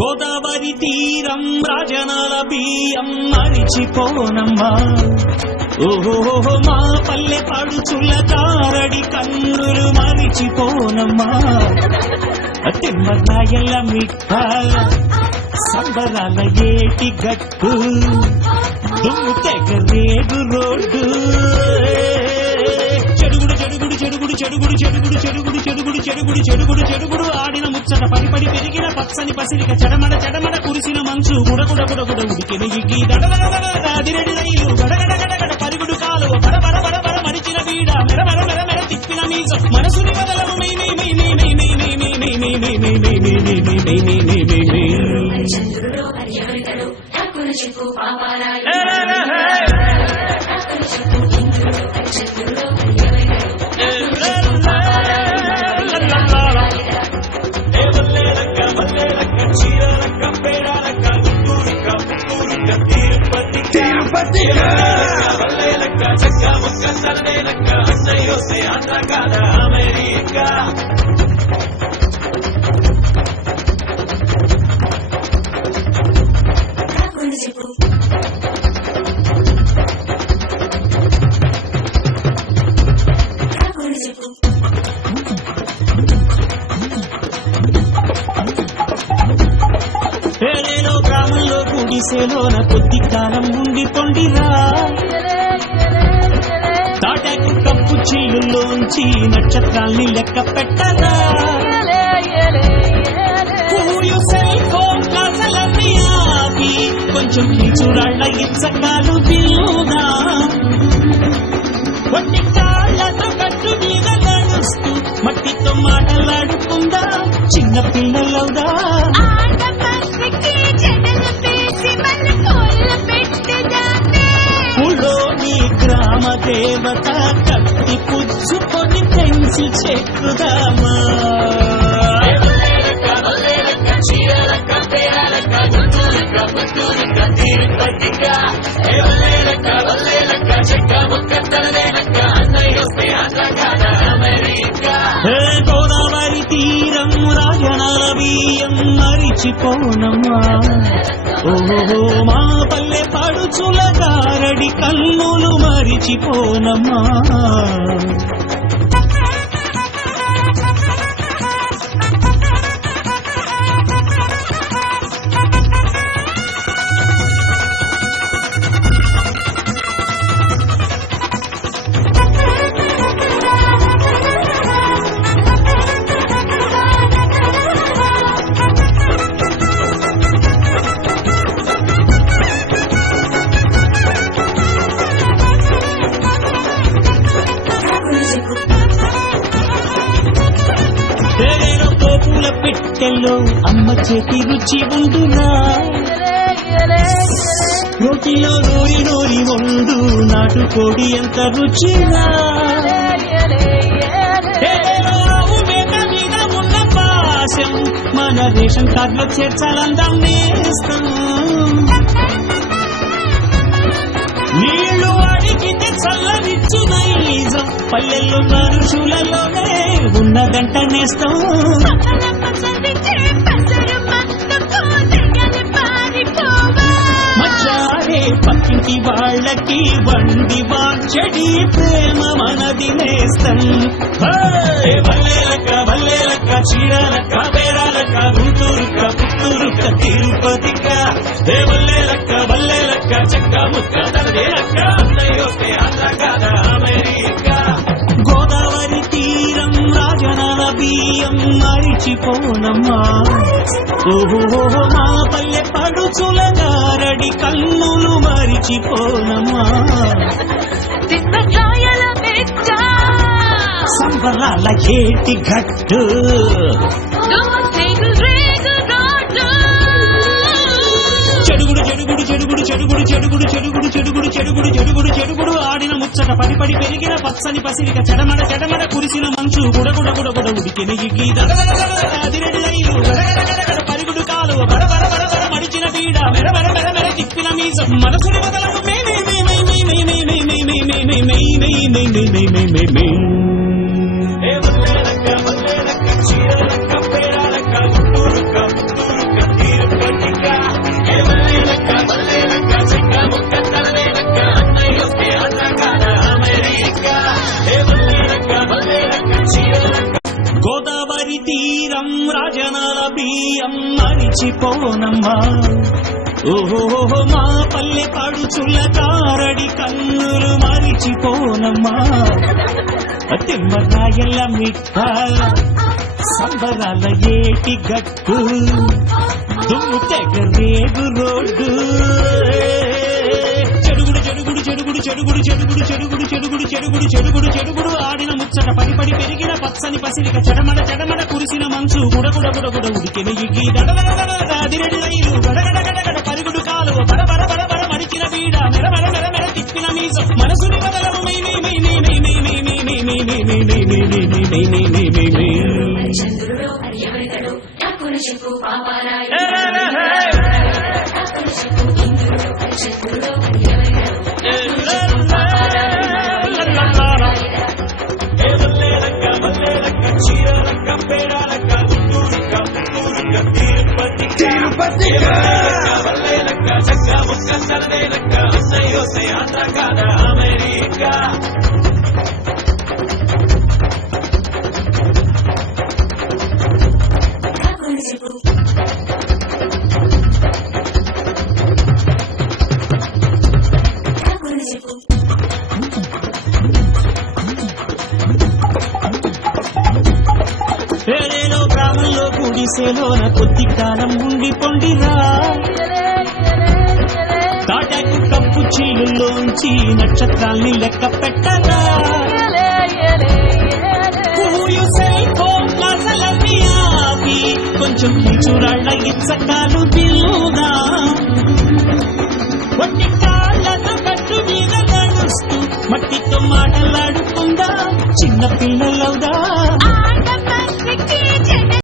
గోదావరి తీరం రాజనాల బియ్యం మరిచిపోనమ్మా. ఓహో మా పల్లె పడుచుల తారడి కన్నులు మరిచిపోనమ్మా. తిమ్మరాయల మిట్ట సంబరాల ఏటి గట్టు దుమ్ము తెగ రేగు రోడ్డు. చెడుగుడు చెడుగుడు చెడుగుడు చెడుగుడు చెడుగుడు చెడుగుడు చెడుగుడు చెడుగుడు చెడుగుడు చెడుగుడు ఆడిన ముచ్చట పడిపడి పెరిగిన పచ్చని పసిరిక చెడమడ చెడమడ కురిసిన మంచు గుడగుడ గుడగుడ ఉడికిన ఇగ్గి దడదడదిరెడి రైలు గడగడ గడగడ పరుగుడు కాలువ బడబడ బడబడ మరిచిన వీడ మెరమెర మెరమెర తిప్పిన మీస మనసుని బదలము మీ మీ మీ మీ మీ మీ మీ మీ మీ మీ మీ మీ మీ మీ మీ మీ మీ మీ చంద్రుడు హరిహరితడు హక్కును చెప్పు పాపారాయి హక్కును చెప్పు ఇంద్రుడు చంద్రుడు అమెరికా పేరేలో గ్రామంలో గుడిసెలోన కొద్ది కాలం ఉండి పొండిరా. తాటాకు కప్పు చిల్లులోంచి నక్షత్రాల్ని లెక్క పెట్టరా. పూలు సెల్ ఫోన్ కాసలన్నీ ఆపి కొంచెం చూడాళ్ళ ఇచ్చకాలు బిల్లుదా. కొట్టి కాళ్ళతో కట్టు మీద నడుస్తూ మట్టితో మాటలాడుకుందా చిన్న పిల్లలవుదా. పులోని గ్రామ దేవత కత్తి పుచ్చుకొని పెంచి చెక్కుదామా. గోదావరి తీరం రాజనాల బియ్యం మరిచిపోనమ్మా. ఓహో మా పల్లె పడుచుల కారడి కన్నులు మరిచిపోనమ్మా. పూల పెట్టెల్లో అమ్మ చేతి రుచి ఉండునా. రోటిలో నూరి నూరి వండు నాటుకోడి ఎంత రుచినా. ఆవు మేక మీద ఉన్న పాశం మన రేషన్ కార్డులో చేర్చాలందాం నేస్తం. నీళ్లు అడిగితే చల్లనిచ్చు నైజం పల్లెల్లో మనుషులలోనే ఉన్నదంట నేస్తం. మచ్చారే పక్కింటి వాళ్ళకి వండి వాచెడి ప్రేమ మనది నేస్తం. వల్లేలక్క వల్లేలక్క చీరాలక్క బేరాలక్క గుంటూరుక్క పుత్తూరుక్క తిరుపతిక. వల్లేలక్క వల్లేలక్క చెక్క ముక్క తనదేలక్క అన్నయ్యోస్తే ఆంధ్ర కాదా అమెరికా. గోదావరి తీరం రాజనాల బియ్యం మరిచిపోనమ్మా. ఓహో మా పల్లె పడుచుల గారడి కన్నులు మరిచిపోనమ్మా. సంబరాల ఏటి గట్టు చెడుగుడు చెడుగుడు చెడుగుడు చెడుగుడు చెడుగుడు చెడుగుడు చెడుగుడు చెడుగుడు చెడుగుడు చెడుగుడు ఆడిన ముచ్చట పడిపడి పెరిగిన పచ్చని పసిరిక చెడమడ చెడమడ కురిసిన మంచు గుడగుడ గుడగుడ ఉడికిన ఇగ్గి దడదడదిరెడి రైలు గడగడ పరుగుడు కాలువ బడబడ బడబడ మడిచిన పీడ మెరమెర మెరమెర తిప్పిన మీస మనసుని బదలకు మే మే మే మే మే మే మే మే మే మే మే మే మే మే మే మే మే మే మే. వల్లేలక్క వల్లేలక్క చీరాలక్క పేరాలక్క గుంటూరుక్క పుత్తూరుక్క తిరుపతిక. మరిచిపోనమ్మా ఓహో మా పల్లె పడుచుల కారడి కన్నులు మరిచిపోనమ్మా తిమ్మరాయల మిఠ సంబరాల ఏటి గట్టు దుమ్ము తెగ రేగు రోడ్డు చెడుగుడు చెడుగుడు చెడుగుడు చెడుగుడు చెడుగుడు చెడుగుడు చెడుగుడు చెడుగుడు చెడుగుడు చెడుగుడు ఆడిన ముచ్చట పడి పడి పెరిగిన పచ్చని పసిరిక చెడమడ చెడమడ కురిసిన మంచు గుడగుడ గుడగుడ ఉడికిన ఇగ్గి దడదడదిరెడి రైలు గడగడ గడగడ పరుగుడు కాలువ బడ బడ బడ బడ మడిచిన బీడ మెర మెర మెర మెర తిప్పిన మీసం మనసుని బదలము మై మై మై మై మై మై మై మై మై మై మై మై మై మై మై మై మై మై మై చంద్రుడో అది ఎవరితడు టక్కున చెప్పు పాపారాయుడు టక్కున చెప్పు ఇంద్రుడో చంద్రుడో అది ఎవరితడు అమెరికా టక్కున చెప్పు టక్కున చెప్పు వేరేలో గ్రామంలో గుడిసెలోన కొద్ది కాలం ఉండి పొండిరా తాటాకు కప్పు చిల్లులోంచి నక్షత్రాల్ని లెక్క పెట్టరా సెల్ ఫోన్ క్లాసులన్నీ ఆపి కొంచెం కీచురాళ్ళ ఇచ్చకాలు బిల్లుగా వట్టి కాళ్ళతో కట్టు మీద నడుస్తూ మట్టితో మాటలాడుకుందా చిన్న పిల్లలవుదా